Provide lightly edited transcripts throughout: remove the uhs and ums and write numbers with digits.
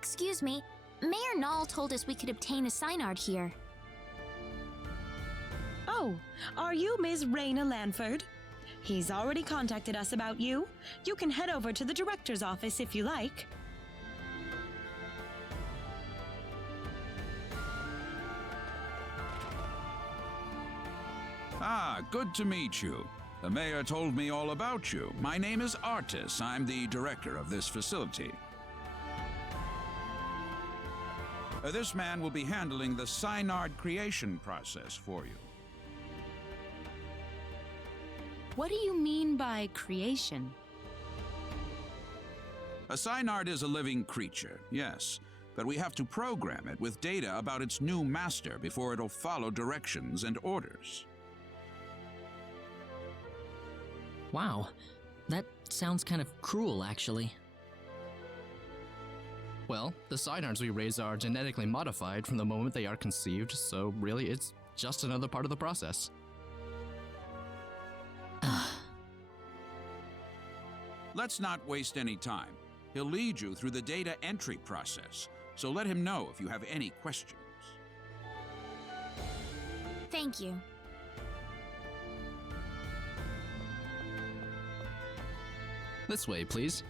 Excuse me, Mayor Null told us we could obtain a synard here. Oh, are you Ms. Rena Lanford? He's already contacted us about you. You can head over to the director's office if you like. Ah, good to meet you. The mayor told me all about you. My name is Artis. I'm the director of this facility. This man will be handling the synard creation process for you. What do you mean by creation? A synard is a living creature, yes, but we have to program it with data about its new master before it'll follow directions and orders. Wow, that sounds kind of cruel, actually. Well, the synards we raise are genetically modified from the moment they are conceived, so really it's just another part of the process. Let's not waste any time. He'll lead you through the data entry process, so let him know if you have any questions. Thank you. This way, please.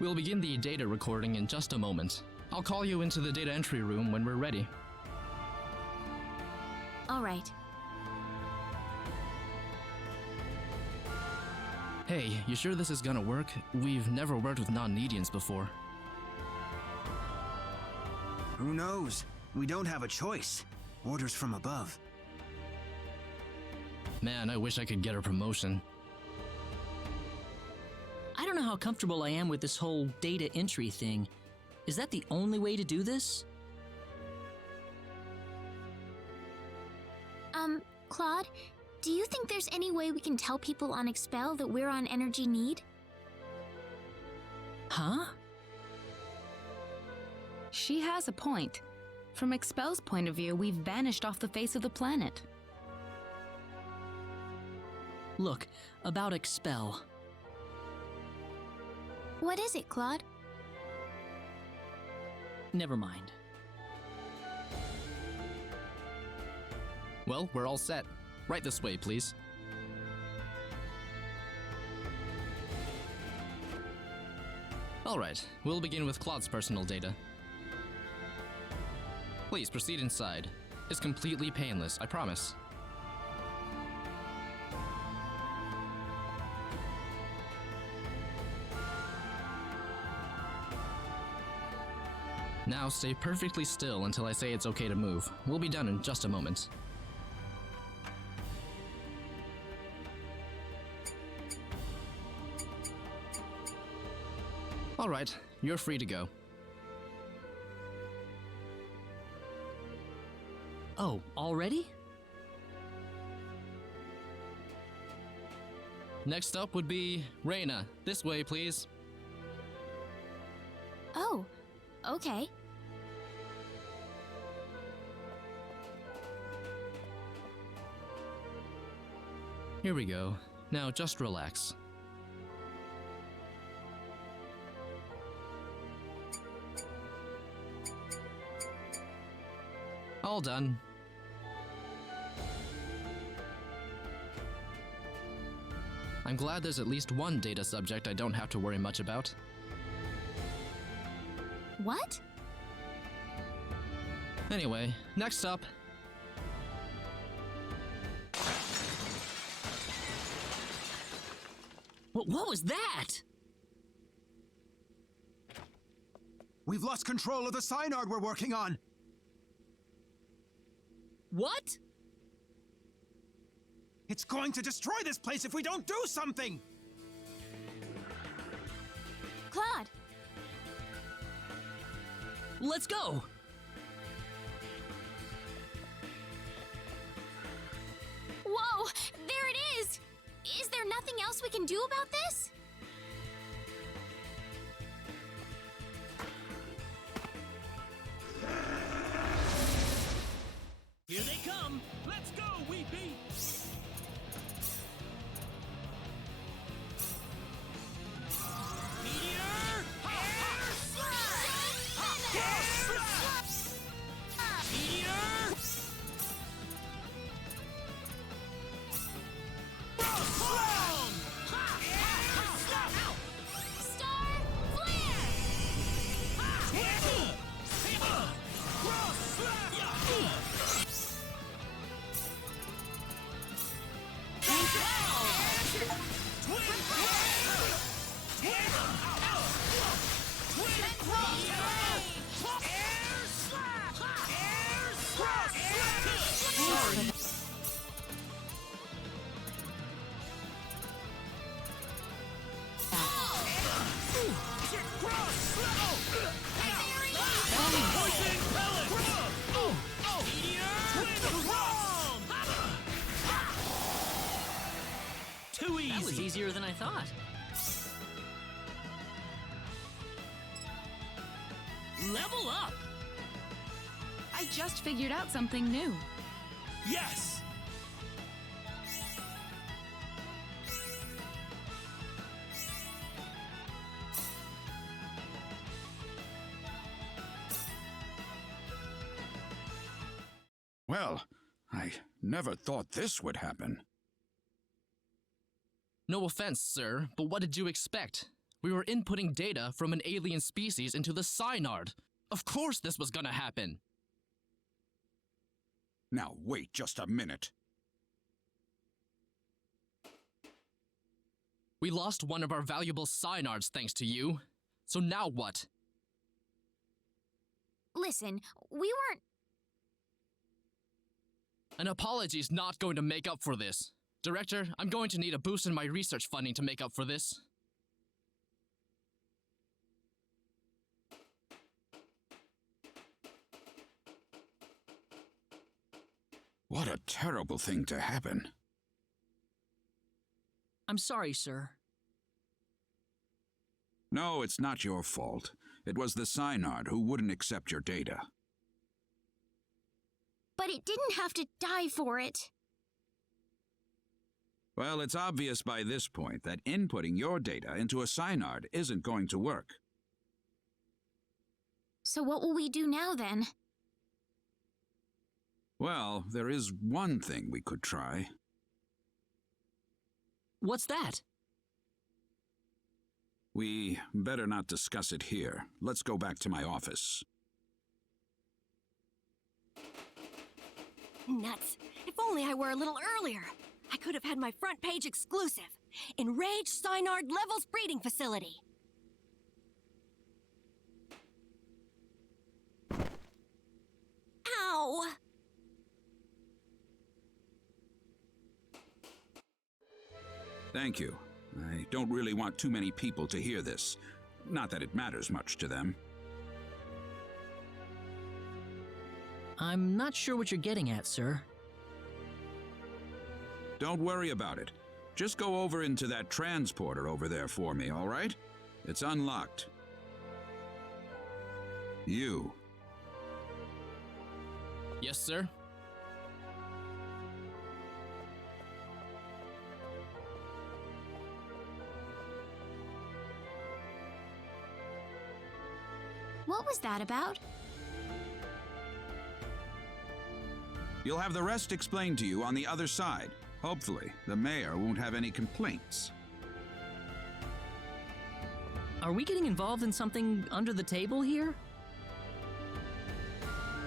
We'll begin the data recording in just a moment. I'll call you into the data entry room when we're ready. All right. Hey, you sure this is gonna work? We've never worked with non-Nedians before. Who knows? We don't have a choice. Orders from above. Man, I wish I could get a promotion. I don't know how comfortable I am with this whole data entry thing. Is that the only way to do this? Claude, do you think there's any way we can tell people on Expel that we're on energy need? Huh? She has a point. From Expel's point of view, we've vanished off the face of the planet. Look, about Expel. What is it, Claude? Never mind. Well, we're all set. Right this way, please. Alright, we'll begin with Claude's personal data. Please proceed inside. It's completely painless, I promise. Now stay perfectly still until I say it's okay to move. We'll be done in just a moment. Alright, you're free to go. Oh, already? Next up would be Rena. This way, please. Oh, okay. Here we go. Now just relax. All done. I'm glad there's at least one data subject I don't have to worry much about. What? Anyway, next up. What was that? We've lost control of the synard we're working on. What? It's going to destroy this place if we don't do something! Claude! Let's go! Whoa! There it is! Is there nothing else we can do about this? Here they come! Let's go, Weepy! was easier than I thought. Level up! I just figured out something new. Yes! Well, I never thought this would happen. No offense, sir, but what did you expect? We were inputting data from an alien species into the Synard. Of course this was gonna happen. Now wait just a minute. We lost one of our valuable Synards thanks to you. So now what? Listen, we weren't. An apology's not going to make up for this. Director, I'm going to need a boost in my research funding to make up for this. What a terrible thing to happen. I'm sorry, sir. No, it's not your fault. It was the Synard who wouldn't accept your data. But it didn't have to die for it. Well, it's obvious by this point that inputting your data into a Synard isn't going to work. So what will we do now then? Well, there is one thing we could try. What's that? We better not discuss it here. Let's go back to my office. Nuts. If only I were a little earlier. I could have had my front page exclusive. Enraged Synard Levels Breeding Facility. Ow! Thank you. I don't really want too many people to hear this. Not that it matters much to them. I'm not sure what you're getting at, sir. Don't worry about it. Just go over into that transporter over there for me, all right? It's unlocked. You. Yes, sir? What was that about? You'll have the rest explained to you on the other side. Hopefully, the mayor won't have any complaints. Are we getting involved in something under the table here?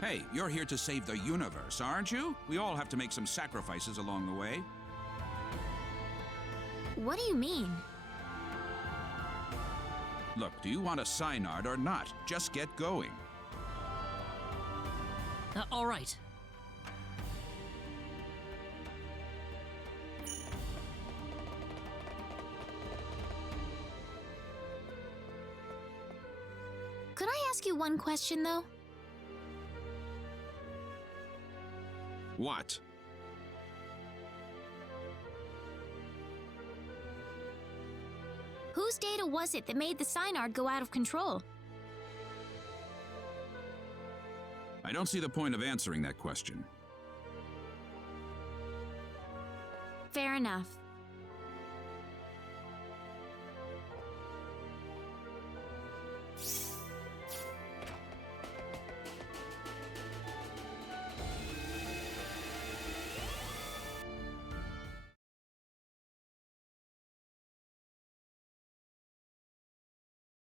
Hey, you're here to save the universe, aren't you? We all have to make some sacrifices along the way. What do you mean? Look, do you want a Synard or not? Just get going. All right. Could I ask you one question, though? What? Whose data was it that made the Synard go out of control? I don't see the point of answering that question. Fair enough.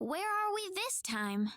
Where are we this time?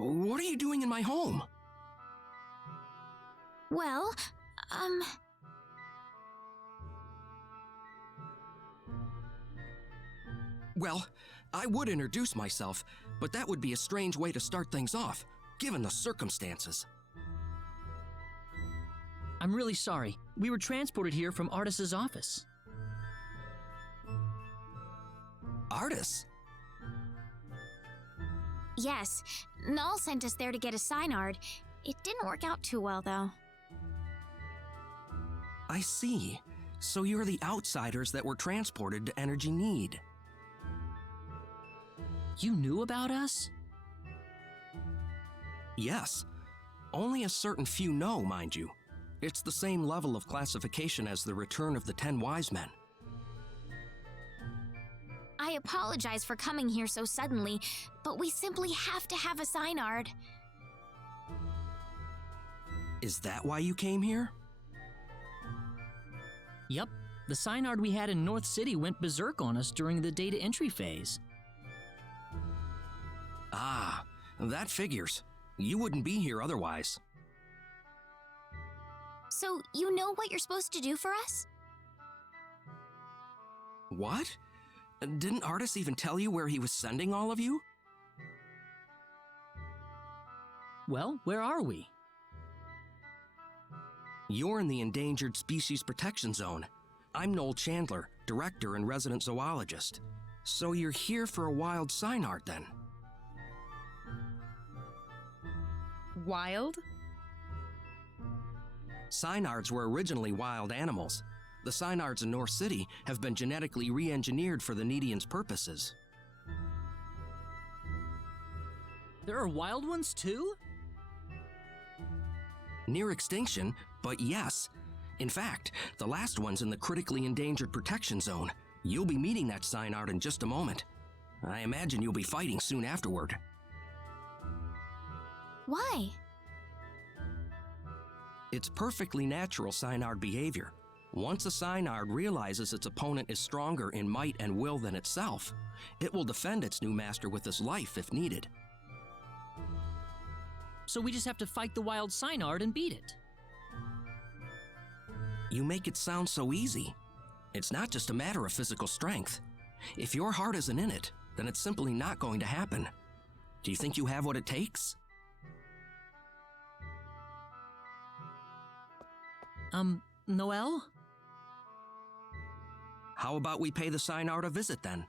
What are you doing in my home? Well, Well, I would introduce myself, but that would be a strange way to start things off, given the circumstances. I'm really sorry. We were transported here from Artis's office. Artis? yes, Null sent us there to get a Synard. It didn't work out too well, though. I see. So you're the outsiders that were transported to Energy Need. You knew about us? Yes. Only a certain few know, mind you. It's the same level of classification as the Return of the 10 Wise Men. I apologize for coming here so suddenly, but we simply have to have a Synard. Is that why you came here? Yup. The Synard we had in North City went berserk on us during the data entry phase. Ah, that figures. You wouldn't be here otherwise. So, you know what you're supposed to do for us? What? Didn't Artis even tell you where he was sending all of you? Well, where are we? You're in the Endangered Species Protection Zone. I'm Noel Chandler, director and resident zoologist. So you're here for a wild Synard, then? Wild? Synards were originally wild animals. The Synards in North City have been genetically re-engineered for the Needians' purposes. There are wild ones too? Near extinction, but yes. In fact, the last one's in the critically endangered protection zone. You'll be meeting that Synard in just a moment. I imagine you'll be fighting soon afterward. Why? It's perfectly natural Synard behavior. Once a Synard realizes its opponent is stronger in might and will than itself, it will defend its new master with its life if needed. So we just have to fight the wild Synard and beat it. You make it sound so easy. It's not just a matter of physical strength. If your heart isn't in it, then it's simply not going to happen. Do you think you have what it takes? Noel? How about we pay the Synard a visit then?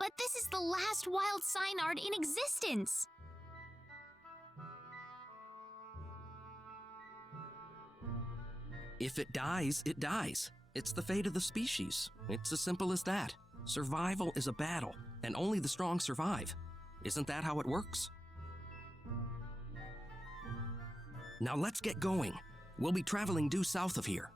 But this is the last wild Synard in existence! If it dies, it dies. It's the fate of the species. It's as simple as that. Survival is a battle, and only the strong survive. Isn't that how it works? Now let's get going. We'll be traveling due south of here.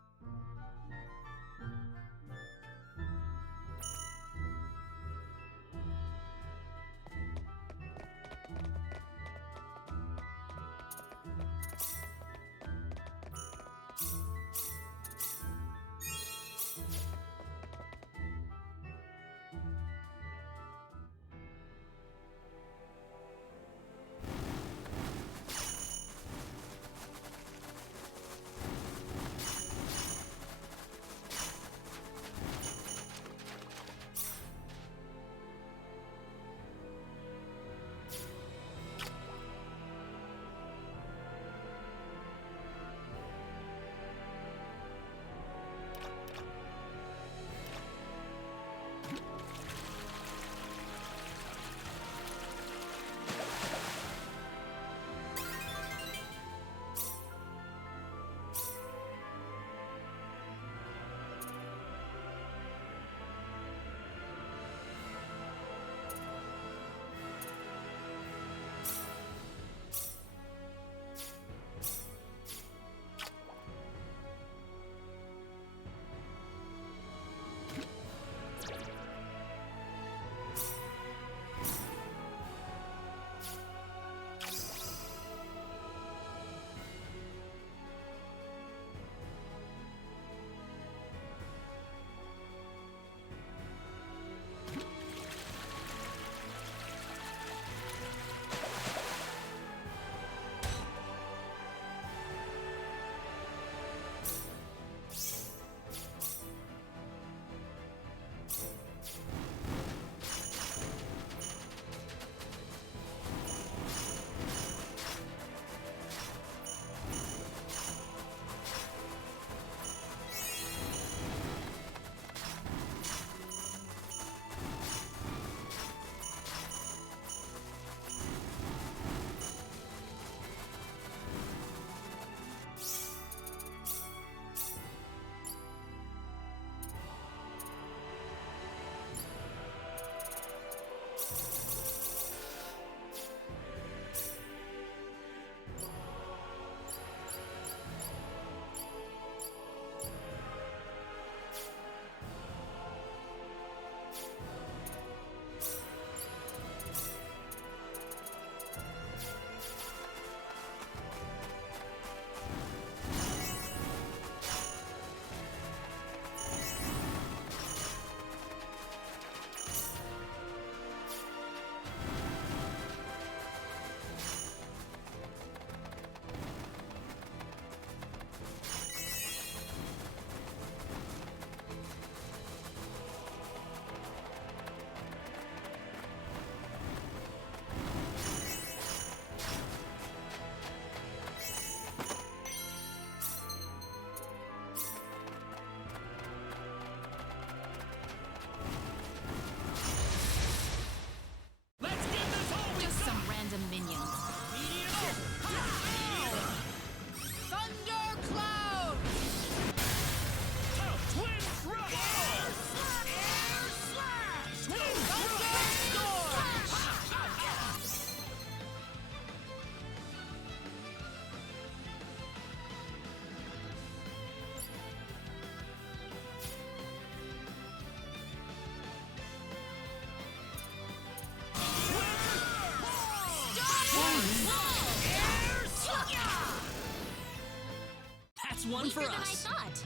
That's one Weaker for than I us. thought.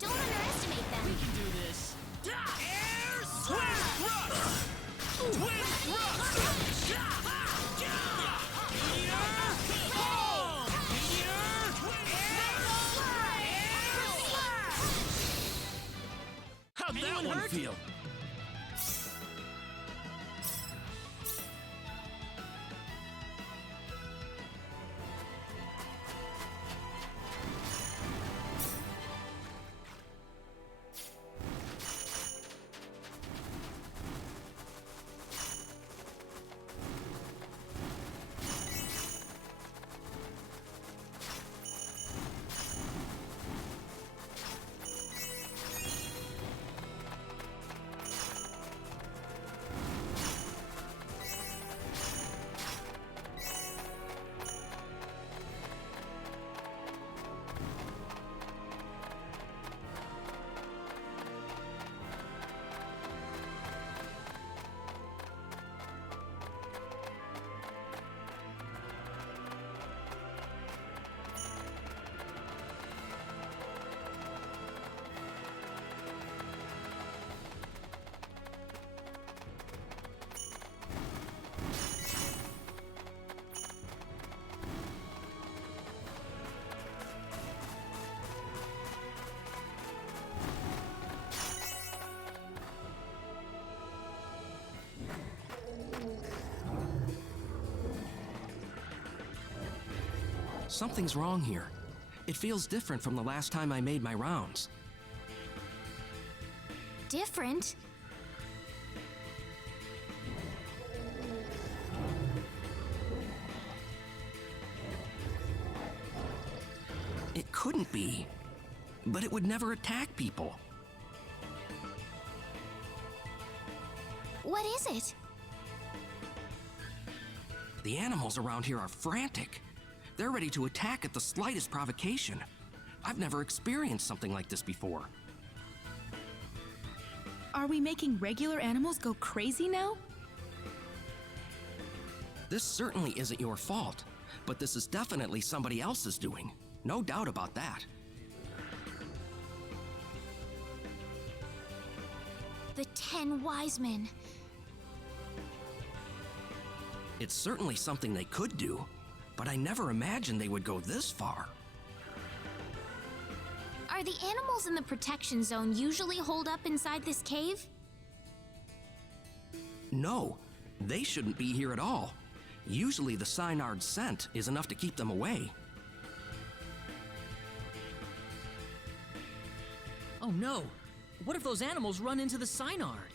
Don't underestimate them. We can do this. Air Twin Thrust! Twin Thrust! Meteor! Ball! Meteor! Air Slash! How'd that one feel? Something's wrong here. It feels different from the last time I made my rounds. Different? It couldn't be. But it would never attack people. What is it? The animals around here are frantic. They're ready to attack at the slightest provocation. I've never experienced something like this before. Are we making regular animals go crazy now? This certainly isn't your fault, but this is definitely somebody else's doing. No doubt about that. The 10 wise men. It's certainly something they could do, but I never imagined they would go this far. Are the animals in the protection zone usually holed up inside this cave? No, they shouldn't be here at all. Usually the Synard scent is enough to keep them away. Oh no! What if those animals run into the Synard?